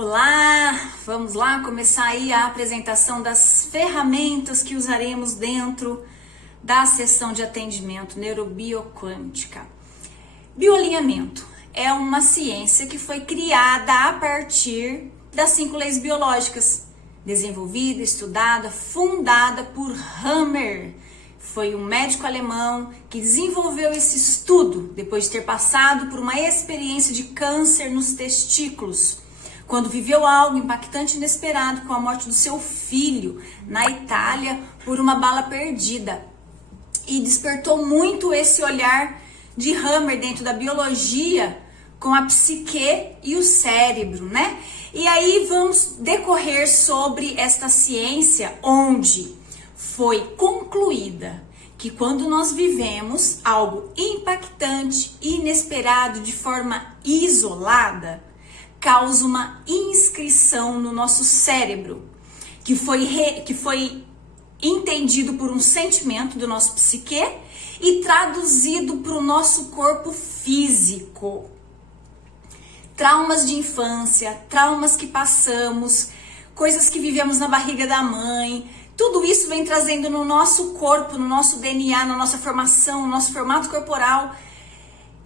Olá, vamos lá começar aí a apresentação das ferramentas que usaremos dentro da sessão de atendimento neurobioquântica. Bioalinhamento é uma ciência que foi criada a partir das 5 leis biológicas, desenvolvida, estudada, fundada por Hammer. Foi um médico alemão que desenvolveu esse estudo depois de ter passado por uma experiência de câncer nos testículos, quando viveu algo impactante e inesperado com a morte do seu filho na Itália por uma bala perdida. E despertou muito esse olhar de Hammer dentro da biologia com a psique e o cérebro, né? E aí vamos decorrer sobre esta ciência onde foi concluída que quando nós vivemos algo impactante e inesperado de forma isolada, causa uma inscrição no nosso cérebro, que foi entendido por um sentimento do nosso psique e traduzido para o nosso corpo físico. Traumas de infância, traumas que passamos, coisas que vivemos na barriga da mãe, tudo isso vem trazendo no nosso corpo, no nosso DNA, na nossa formação, no nosso formato corporal,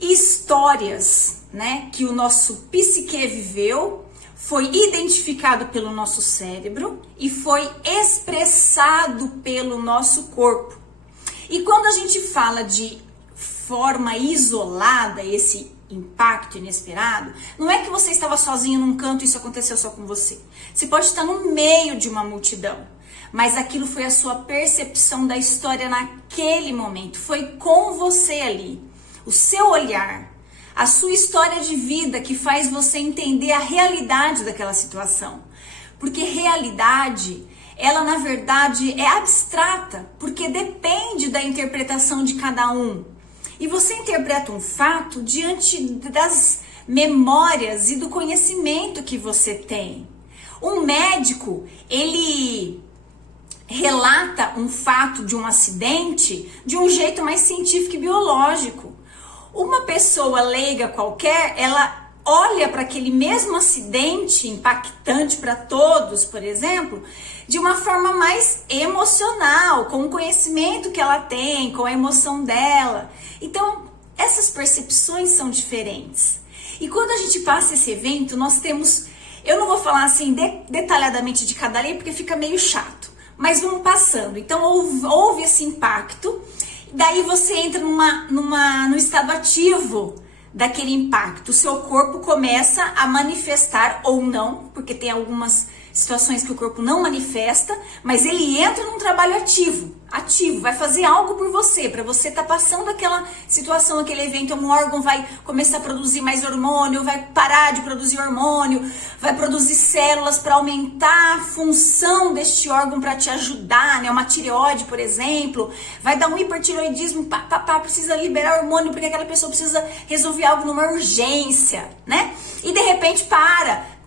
histórias, né, que o nosso psique viveu, foi identificado pelo nosso cérebro e foi expressado pelo nosso corpo. E quando a gente fala de forma isolada, esse impacto inesperado, não é que você estava sozinho num canto e isso aconteceu só com você. Você pode estar no meio de uma multidão, mas aquilo foi a sua percepção da história naquele momento, foi com você ali. O seu olhar, a sua história de vida que faz você entender a realidade daquela situação. Porque realidade, ela na verdade é abstrata, porque depende da interpretação de cada um. E você interpreta um fato diante das memórias e do conhecimento que você tem. Um médico, ele relata um fato de um acidente de um jeito mais científico e biológico. Uma pessoa leiga qualquer, ela olha para aquele mesmo acidente impactante para todos, por exemplo, de uma forma mais emocional, com o conhecimento que ela tem, com a emoção dela. Então, essas percepções são diferentes. E quando a gente passa esse evento, nós temos, eu não vou falar assim detalhadamente de cada lei, porque fica meio chato, mas vamos passando. Então, houve esse impacto. Daí você entra no estado ativo daquele impacto. O seu corpo começa a manifestar ou não, porque tem algumas situações que o corpo não manifesta, mas ele entra num trabalho ativo, vai fazer algo por você, para você estar passando aquela situação, aquele evento, um órgão vai começar a produzir mais hormônio, vai parar de produzir hormônio, vai produzir células para aumentar a função deste órgão para te ajudar, né? Uma tireoide, por exemplo, vai dar um hipertireoidismo, precisa liberar hormônio porque aquela pessoa precisa resolver algo numa urgência, né? E de repente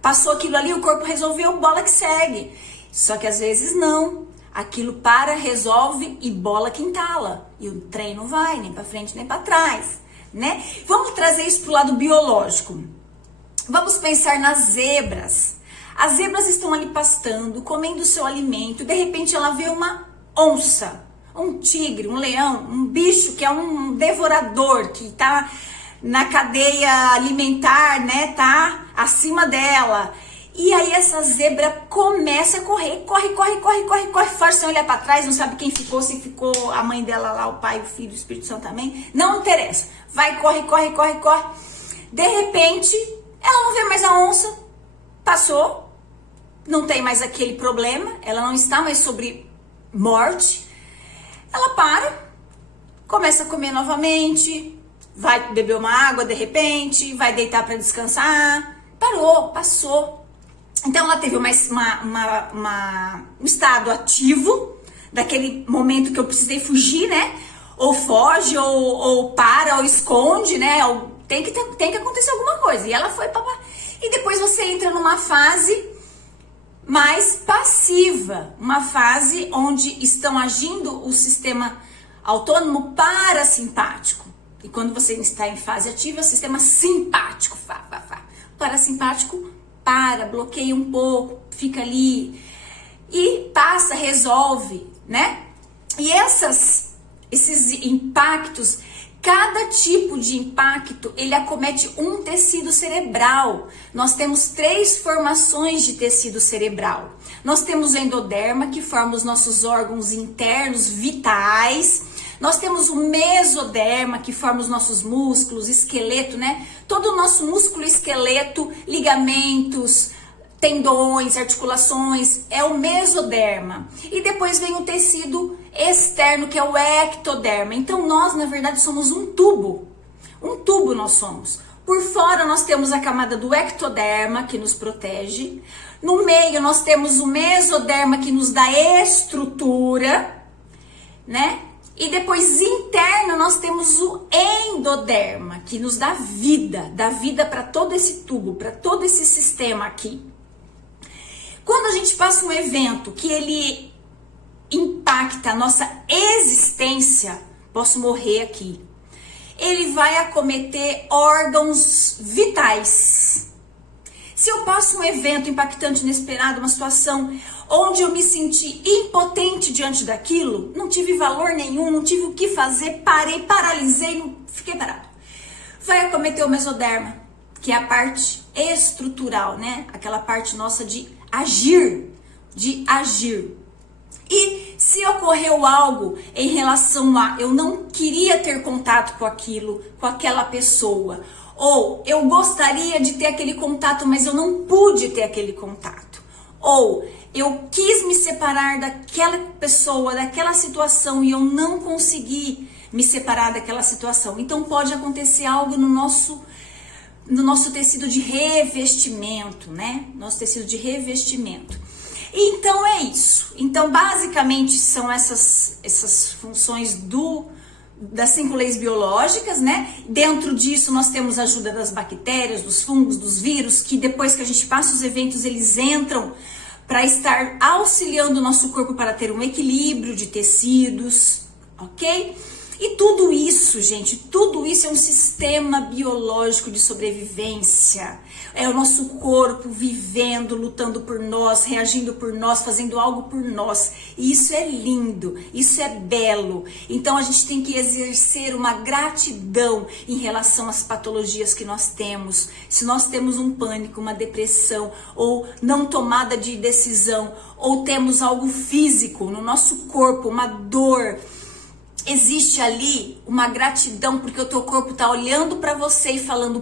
passou aquilo ali, o corpo resolveu, bola que segue. Só que às vezes não. Aquilo para, resolve e bola que entala. E o trem não vai nem para frente nem para trás, né? Vamos trazer isso pro lado biológico. Vamos pensar nas zebras. As zebras estão ali pastando, comendo o seu alimento. De repente ela vê uma onça, um tigre, um leão, um bicho que é um devorador, que tá na cadeia alimentar, né, tá acima dela. E aí essa zebra começa a correr, corre, faz sem olhar para trás, não sabe quem ficou, se ficou a mãe dela lá, o pai, o filho, o Espírito Santo também, não interessa. Vai, corre. De repente, ela não vê mais a onça, passou, não tem mais aquele problema, ela não está mais sobre morte. Ela para, começa a comer novamente, vai beber uma água de repente, vai deitar para descansar, parou, passou. Então ela teve um estado ativo, daquele momento que eu precisei fugir, né? Ou foge, ou para, ou esconde, né? Tem que acontecer alguma coisa. E ela foi, e depois você entra numa fase mais passiva, uma fase onde estão agindo o sistema autônomo parasimpático. E quando você está em fase ativa, é o sistema simpático, parasimpático para, bloqueia um pouco, fica ali e passa, resolve, né? E esses impactos, cada tipo de impacto, ele acomete um tecido cerebral. Nós temos 3 formações de tecido cerebral. Nós temos o endoderma, que forma os nossos órgãos internos vitais. Nós temos o mesoderma, que forma os nossos músculos, esqueleto, né? Todo o nosso músculo, esqueleto, ligamentos, tendões, articulações, é o mesoderma. E depois vem o tecido externo, que é o ectoderma. Então nós, na verdade, somos um tubo. Um tubo nós somos. Por fora nós temos a camada do ectoderma, que nos protege. No meio nós temos o mesoderma, que nos dá estrutura, né? E depois interno nós temos o endoderma, que nos dá vida para todo esse tubo, para todo esse sistema aqui. Quando a gente passa um evento que ele impacta a nossa existência, posso morrer aqui, ele vai acometer órgãos vitais. Se eu passo um evento impactante, inesperado, uma situação onde eu me senti impotente diante daquilo, não tive valor nenhum, não tive o que fazer, parei, paralisei, fiquei parado. Vai acometer o mesoderma, que é a parte estrutural, né? Aquela parte nossa de agir. E se ocorreu algo em relação a eu não queria ter contato com aquilo, com aquela pessoa, ou eu gostaria de ter aquele contato, mas eu não pude ter aquele contato, ou eu quis me separar daquela pessoa, daquela situação e eu não consegui me separar daquela situação. Então pode acontecer algo no nosso tecido de revestimento, né? Nosso tecido de revestimento. Então é isso. Então basicamente são essas funções das 5 leis biológicas, né? Dentro disso nós temos a ajuda das bactérias, dos fungos, dos vírus, que depois que a gente passa os eventos, eles entram para estar auxiliando o nosso corpo para ter um equilíbrio de tecidos, ok? E tudo isso, gente, tudo isso é um sistema biológico de sobrevivência. É o nosso corpo vivendo, lutando por nós, reagindo por nós, fazendo algo por nós. E isso é lindo, isso é belo. Então a gente tem que exercer uma gratidão em relação às patologias que nós temos. Se nós temos um pânico, uma depressão, ou não tomada de decisão, ou temos algo físico no nosso corpo, uma dor, existe ali uma gratidão, porque o teu corpo está olhando para você e falando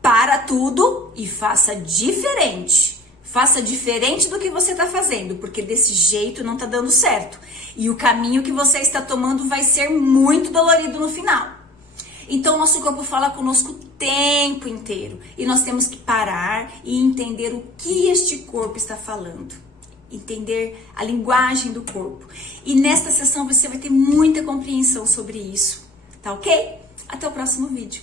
para tudo e faça diferente. Faça diferente do que você está fazendo, porque desse jeito não está dando certo. E o caminho que você está tomando vai ser muito dolorido no final. Então nosso corpo fala conosco o tempo inteiro. E nós temos que parar e entender o que este corpo está falando. Entender a linguagem do corpo. E nesta sessão você vai ter muita compreensão sobre isso, tá ok? Até o próximo vídeo.